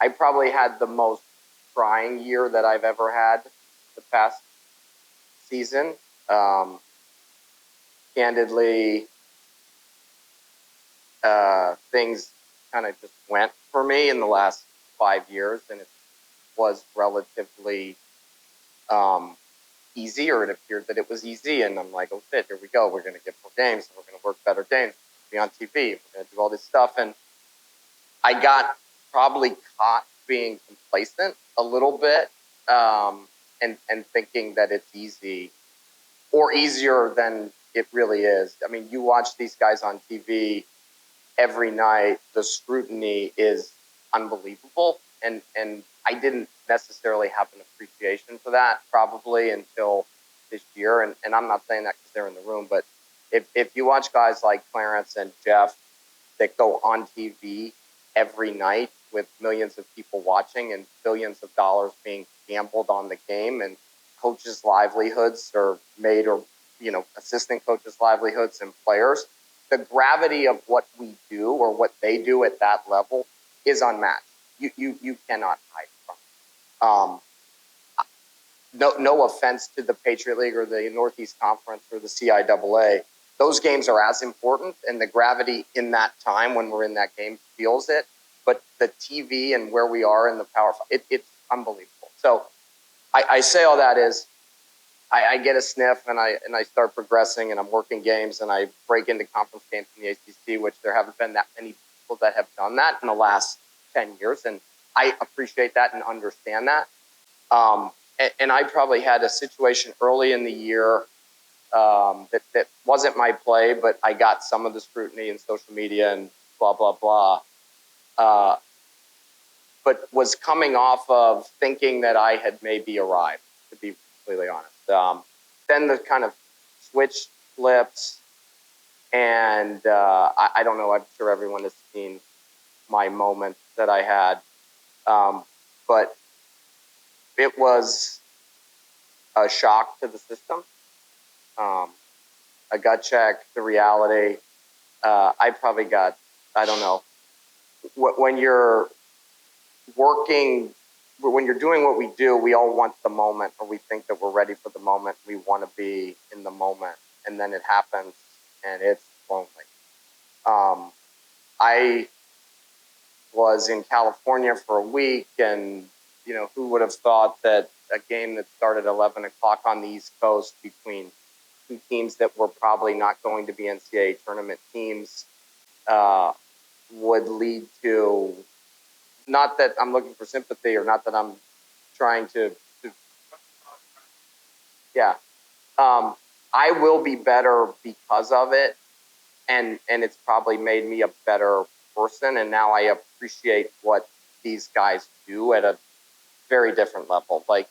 I probably had the most trying year that I've ever had the past season. Candidly, things kind of just went for me in the last 5 years, and it was relatively easy, or it appeared that it was easy. And I'm like, oh shit, here we go. We're going to get more games. We're going to work better games. Be on TV. We're going to do all this stuff. And I got probably caught being complacent a little bit, and thinking that it's easy or easier than it really is. I mean, you watch these guys on TV every night. The scrutiny is unbelievable. And I didn't necessarily have an appreciation for that probably until this year. And I'm not saying that because they're in the room, but if you watch guys like Clarence and Jeff that go on TV every night with millions of people watching and billions of dollars being gambled on the game, and coaches' livelihoods are made, or assistant coaches' livelihoods, and players, the gravity of what we do or what they do at that level is unmatched. You cannot hide from it. No offense to the Patriot League or the Northeast Conference or the CIAA. Those games are as important, and the gravity in that time when we're in that game feels it. But the TV and where we are in the Power Five, it's unbelievable. So I say all that is I get a sniff, and I start progressing, and I'm working games, and I break into conference games in the ACC, which there haven't been that many people that have done that in the last 10 years. And I appreciate that and understand that. And I probably had a situation early in the year that wasn't my play, but I got some of the scrutiny in social media and blah, blah, blah. But was coming off of thinking that I had maybe arrived, to be completely honest. Then the kind of switch flips, and I don't know, I'm sure everyone has seen my moment that I had, but it was a shock to the system, a gut check, the reality. I probably got, I don't know, when you're working, when you're doing what we do, we all want the moment, or we think that we're ready for the moment. We want to be in the moment, and then it happens, and it's lonely. I was in California for a week, and who would have thought that a game that started 11 o'clock on the East Coast between two teams that were probably not going to be NCAA tournament teams would lead to, not that I'm looking for sympathy, or not that I'm trying to yeah. I will be better because of it, and it's probably made me a better person, and now I appreciate what these guys do at a very different level. Like,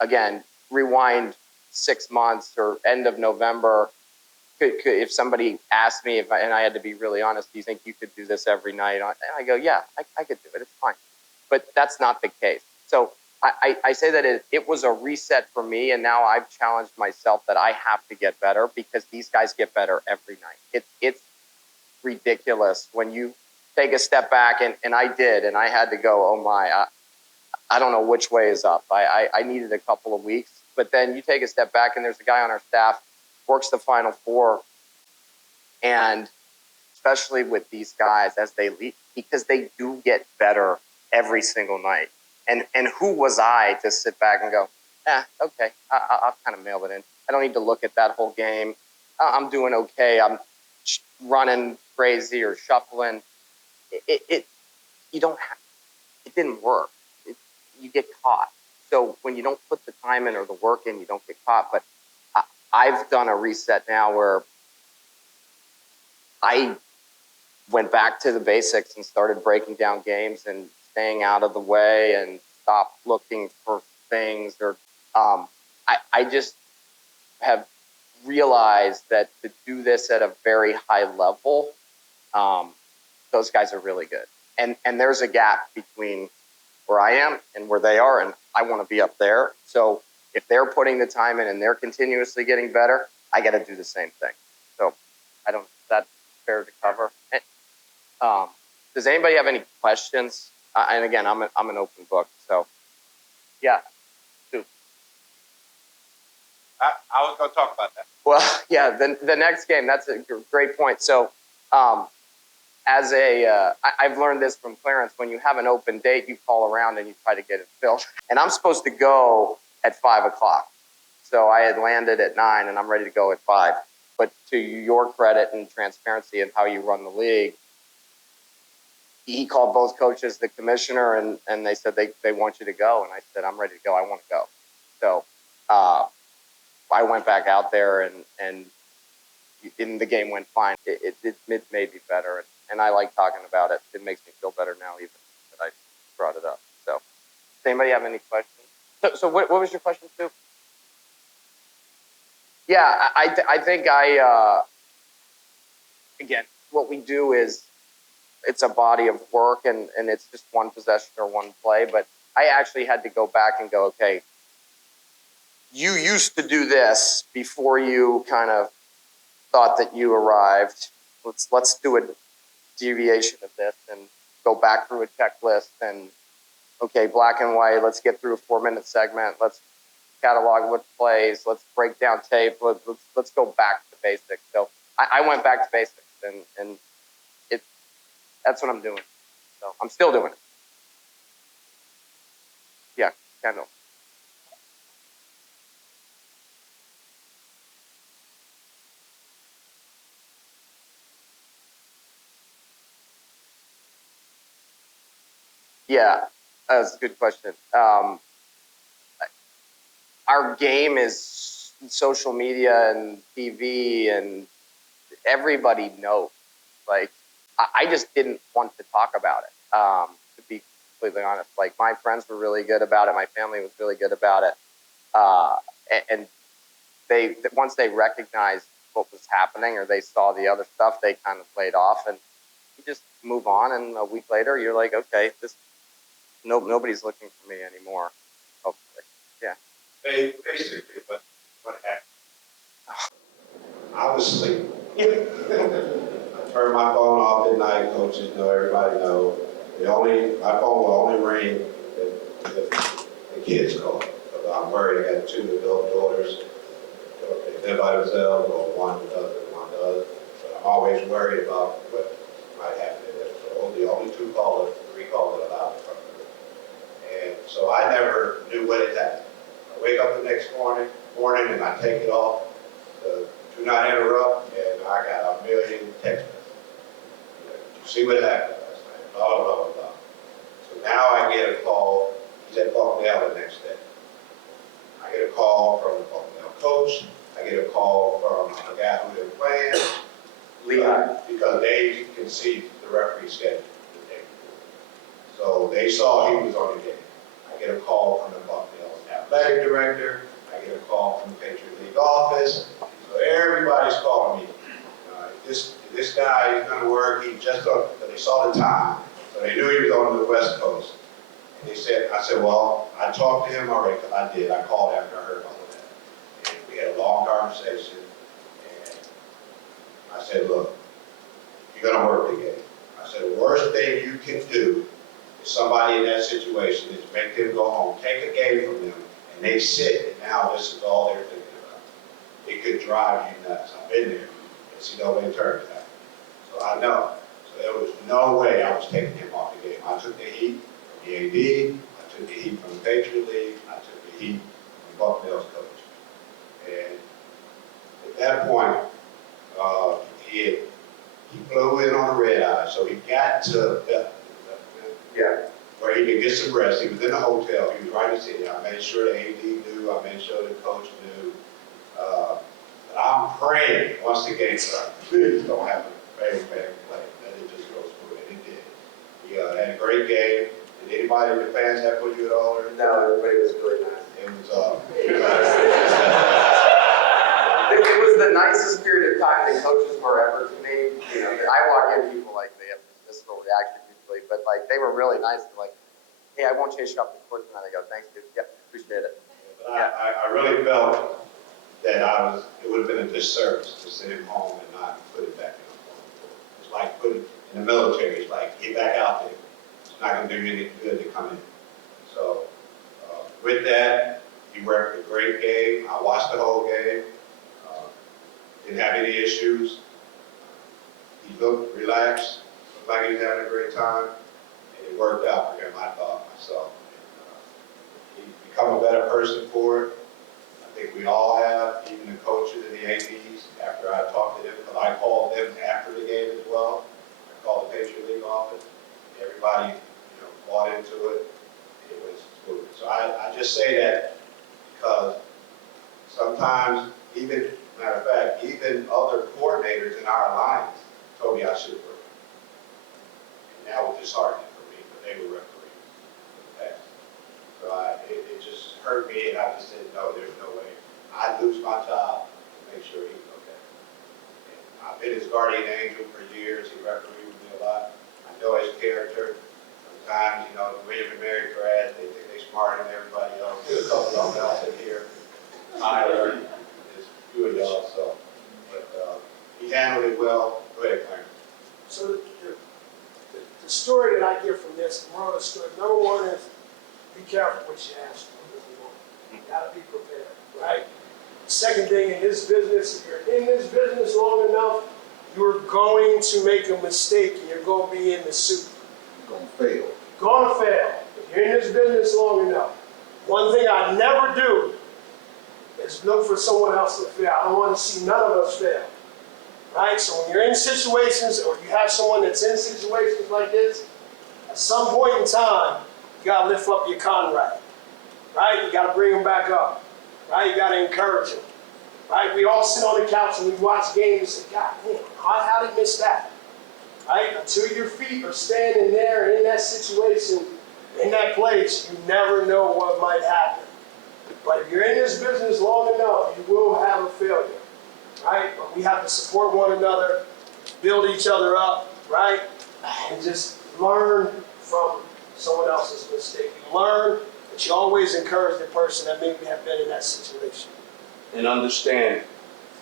again, rewind 6 months or end of November, if somebody asked me and I had to be really honest, do you think you could do this every night? And I go, yeah, I could do it. It's fine. But that's not the case. So I say that it was a reset for me, and now I've challenged myself that I have to get better, because these guys get better every night. It's ridiculous when you take a step back, and I did, and I had to go, oh my, I don't know which way is up. I needed a couple of weeks. But then you take a step back, and there's a guy on our staff, works the Final Four, and especially with these guys as they leave, because they do get better every single night. And who was I to sit back and go, okay, I'll kind of mail it in. I don't need to look at that whole game. I'm doing okay. I'm running crazy or shuffling. You don't have, it didn't work. You get caught. So when you don't put the time in or the work in, you don't get caught. But I've done a reset now where I went back to the basics and started breaking down games and staying out of the way and stopped looking for things. Or I just have realized that to do this at a very high level, those guys are really good. And there's a gap between where I am and where they are, and I want to be up there. So if they're putting the time in and they're continuously getting better, I got to do the same thing. So that's fair to cover. Does anybody have any questions And again, I'm an open book. So, yeah. I was going to talk about that. Well, yeah, the next game, that's a great point. So, I've learned this from Clarence, when you have an open date, you call around and you try to get it filled. And I'm supposed to go at 5 o'clock. So I had landed at 9 and I'm ready to go at 5. But to your credit and transparency of how you run the league, he called both coaches, the commissioner, and they said they want you to go. And I said, I'm ready to go. I want to go. So I went back out there and the game went fine. It made me better. And I like talking about it. It makes me feel better now even that I brought it up. So does anybody have any questions? So what was your question, Sue? Yeah, I think again, what we do is it's a body of work and it's just one possession or one play. But I actually had to go back and go, okay, you used to do this before you kind of thought that you arrived. Let's do a deviation of this and go back through a checklist and okay, black and white, let's get through a 4-minute segment. Let's catalog what plays. Let's break down tape. Let's go back to basics. So I went back to basics and that's what I'm doing. So I'm still doing it. Yeah, Kendall. Yeah, that's a good question. Our game is social media and TV, and everybody knows. Like, I just didn't want to talk about it. To be completely honest, like my friends were really good about it. My family was really good about it. And they once they recognized what was happening or they saw the other stuff, they kind of laid off and you just move on. And a week later, you're like, okay, nobody's looking for me anymore. Hopefully, yeah. Basically, what happened? I was asleep. I turned my phone off at night. Coaches know, everybody know. My phone will only ring if the kids call. I'm worried. I got 2 adult daughters. If they're by themselves, or one does. But I'm always worried about what might happen to them. So the only 3 callers allowed from them. And so I never knew what had happened. I wake up the next morning and I take it off. Do not interrupt, and I got a million text messages. You see what happened last night? Blah, blah, blah, blah. So now I get a call. He's at Bucknell the next day. I get a call from the Bucknell coach. I get a call from a guy who they're playing. Lehigh. Because they can see the referee schedule the day before. So they saw he was on the game. I get a call from the Bucknell athletic director. I get a call from the Patriot League office. So everybody's calling me. This guy is going to work. He just but they saw the time, so they knew he was on the West Coast. And I said, well, I talked to him already. I did. I called after I heard all of that, and we had a long conversation. And I said, look, you're going to work the game. I said, the worst thing you can do is somebody in that situation is make them go home, take a game from them, and they sit, and now this is all they're thinking about. It could drive you nuts. I've been there. And see nobody turns that. So I know. So there was no way I was taking him off the game. I took the heat from the AD. I took the heat from the Patriot League. I took the heat from Bucknell's coach. And at that point, he flew in on a red eye. So he got to where he could get some rest. He was in the hotel. He was right in the city. I made sure the AD knew. I made sure the coach knew. I'm praying once the game started, please don't have a very bad play. Let it just go through, and it did. He had a great game. Did anybody in the fans have with you at all? No, everybody was really nice. It was the nicest period of time the coaches were ever to me. You know, I walk in, people like they have this visceral reaction usually, but like they were really nice. They're like, hey, I won't chase you up the court tonight. I go, thanks, dude. Yeah, appreciate it. But I really felt that it would have been a disservice to send him home and not put it back in the court. It's like putting in the military, it's like, get back out there. So it's not going to do you any good to come in. So with that, he worked a great game. I watched the whole game. Uh, didn't have any issues. He looked relaxed, looked like he was having a great time, and it worked out for him, I thought, myself. He's become a better person for it. I think we all have, even the coaches and the APs, after I talked to them, because I called them after the game as well. I called the Patriot League office. Everybody, bought into it. It was smooth. So I just say that because sometimes, even, matter of fact, even other coordinators in our alliance told me I should have worked. And that was disheartening for me, but they were referees in the past. So it just hurt me, and I just said, no, there's no way. I'd lose my job to make sure he's okay. And I've been his guardian angel for years. He refereed with me a lot. I know his character. Sometimes, William and Mary Brad, they think they're smarter than everybody else. There's a couple of them else in here. I learned. There's a few of y'all, so. But he handled it well. Go ahead, Clarence. So the story that I get from this, the moral of the story, number one is be careful what you ask for. You gotta be prepared, right? The second thing, in this business, if you're in this business long enough, you're going to make a mistake and you're going to be in the soup. You're going to fail. You're going to fail. If you're in this business long enough, one thing I never do is look for someone else to fail. I don't want to see none of us fail. Right? So when you're in situations, or you have someone that's in situations like this, at some point in time, you got to lift up your comrade. Right? You got to bring them back up. Right? You got to encourage them. Right? We all sit on the couch and we watch games and say, God, man, how did he miss that? Right? Until your feet are standing there in that situation, in that place, you never know what might happen. But if you're in this business long enough, you will have a failure. Right? But we have to support one another, build each other up, right? And just learn from someone else's mistake. You learn, but you always encourage the person that maybe have been in that situation. And understand,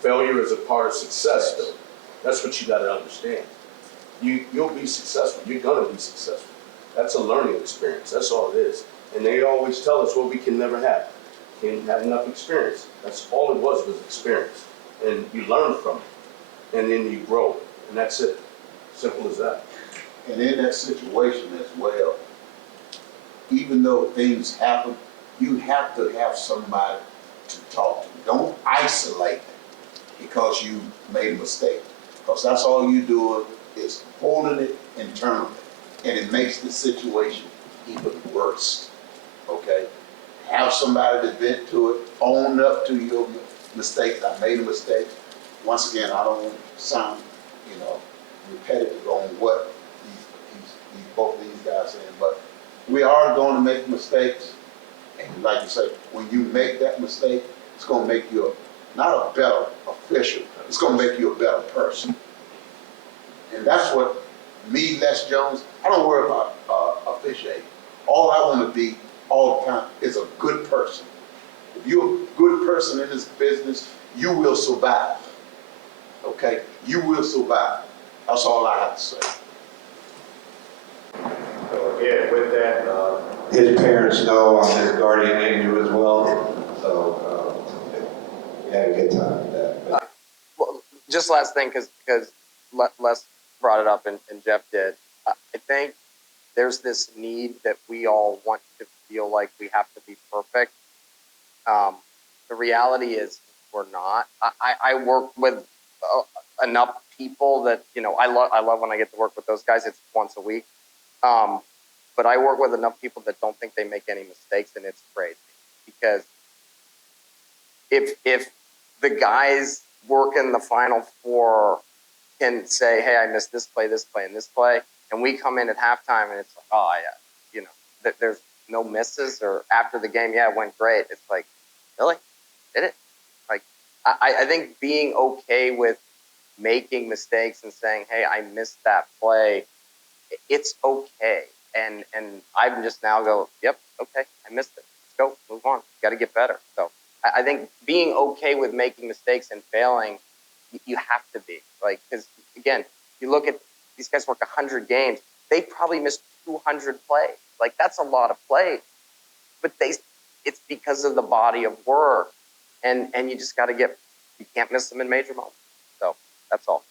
failure is a part of success, though. That's what you got to understand. You'll be successful. You're going to be successful. That's a learning experience. That's all it is. And they always tell us what we can never have. Can't have enough experience. That's all it was experience. And you learn from it, and then you grow, and that's it. Simple as that. And in that situation as well, even though things happen, you have to have somebody to talk to. Don't isolate them because you made a mistake. Because that's all you do is holding it internally, and it makes the situation even worse. Okay? Have somebody to vent to it, own up to your mistakes. I made a mistake. Once again, I don't want to sound, repetitive on what both of these guys saying, but we are going to make mistakes. And like you say, when you make that mistake, it's going to make you not a better official. It's going to make you a better person. And that's what me, Les Jones, I don't worry about officiating. All I want to be all the time is a good person. If you're a good person in this business, you will survive. Okay? You will survive. That's all I have to say. So again, with that, his parents know I'm his guardian angel as well. So we had a good time with that. Well, just last thing, because Les brought it up and Jeff did. I think there's this need that we all want to feel like we have to be perfect. The reality is we're not. I work with enough people that, I love when I get to work with those guys. It's once a week. But I work with enough people that don't think they make any mistakes, and it's crazy. Because if the guys working the Final Four can say, hey, I missed this play, and this play, and we come in at halftime and it's like, oh, yeah, there's no misses, or after the game, yeah, it went great. It's like, really? Did it? Like, I think being okay with making mistakes and saying, hey, I missed that play, it's okay. And I'm just now go, yep, okay, I missed it. Let's go, move on. Got to get better. So I think being okay with making mistakes and failing, you have to be. Like, because, again, you look at these guys work 100 games. They probably missed 200 plays. Like, that's a lot of plays. But it's because of the body of work. And you just got to you can't miss them in major moments. So that's all.